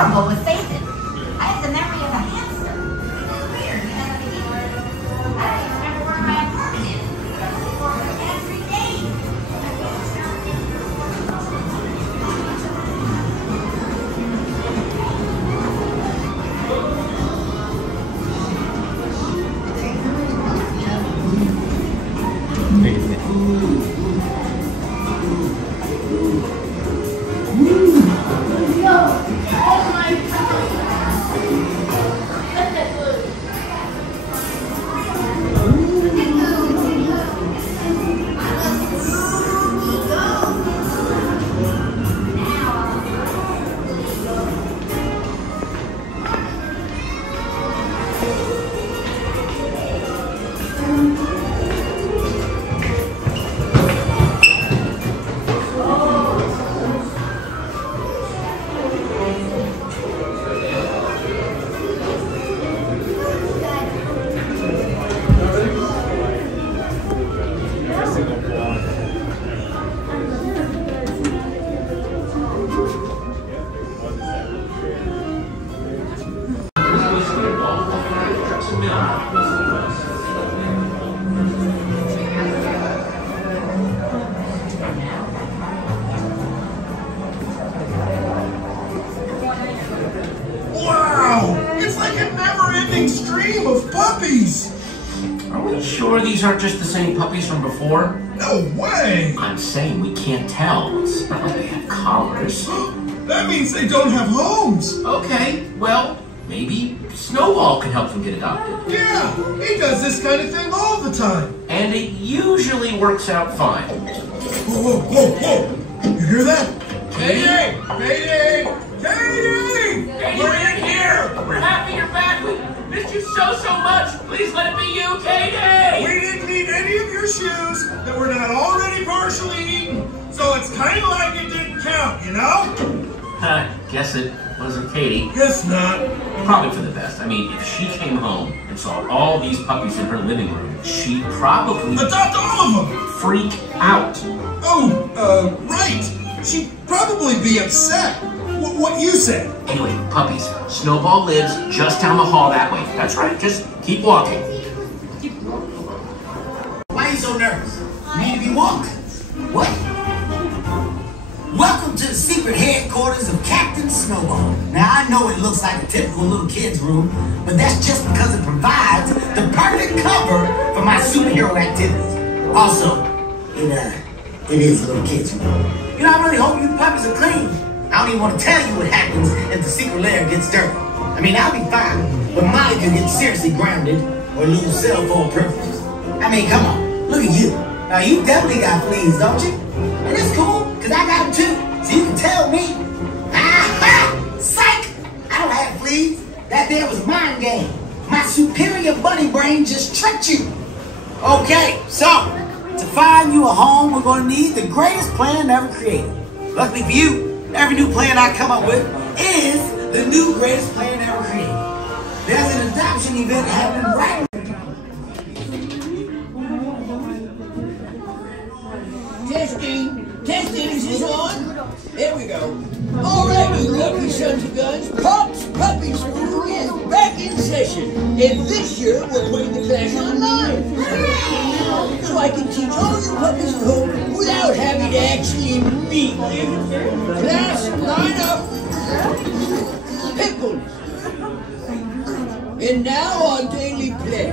terrible with faces. I have the memory of a hamster. Weird, because I don't even remember where my apartment is. I look for it every day. Stream of puppies! Are we sure these aren't just the same puppies from before? No way! I'm saying we can't tell. It's not like they have collars. That means they don't have homes! Okay, well, maybe Snowball can help them get adopted. Yeah, he does this kind of thing all the time. And it usually works out fine. Whoa, whoa, whoa, whoa! You hear that? Mayday! Mayday! Katie! Katie, we're in here! We're happy you're back! We missed you so much! Please let it be you, Katie! We didn't need any of your shoes that were not already partially eaten, so it's kind of like it didn't count, you know? Guess it wasn't Katie. Guess not. Probably for the best. I mean, if she came home and saw all these puppies in her living room, she'd probably... Adopt all of them! Freak out. Oh, right. She'd probably be upset. What you said. Anyway, puppies. Snowball lives just down the hall that way. That's right. Just keep walking. Why are you so nervous? You need to be walked. What? Welcome to the secret headquarters of Captain Snowball. Now, I know it looks like a typical little kid's room, but that's just because it provides the perfect cover for my superhero activities. Also, it is a little kid's room. You know, I really hope you puppies are clean. I don't even want to tell you what happens if the secret lair gets dirty. I mean, I'll be fine, but Molly could get seriously grounded or lose cell phone privileges. I mean, come on, look at you. Now, you definitely got fleas, don't you? And it's cool, because I got them too, so you can tell me. Aha! Psych! I don't have fleas. That there was a mind game. My superior bunny brain just tricked you. Okay, so, to find you a home, we're going to need the greatest plan ever created. Luckily for you, every new plan I come up with is the new greatest plan ever created. There's an adoption event happening right now. Testing, is this on? There we go. All right, you lucky sons of guns, Pop's Puppy School is back in session. And this year, we're putting the class online. So I can teach all you puppies at home without having to actually meet you. Class, line up. Pickles. And now our daily play.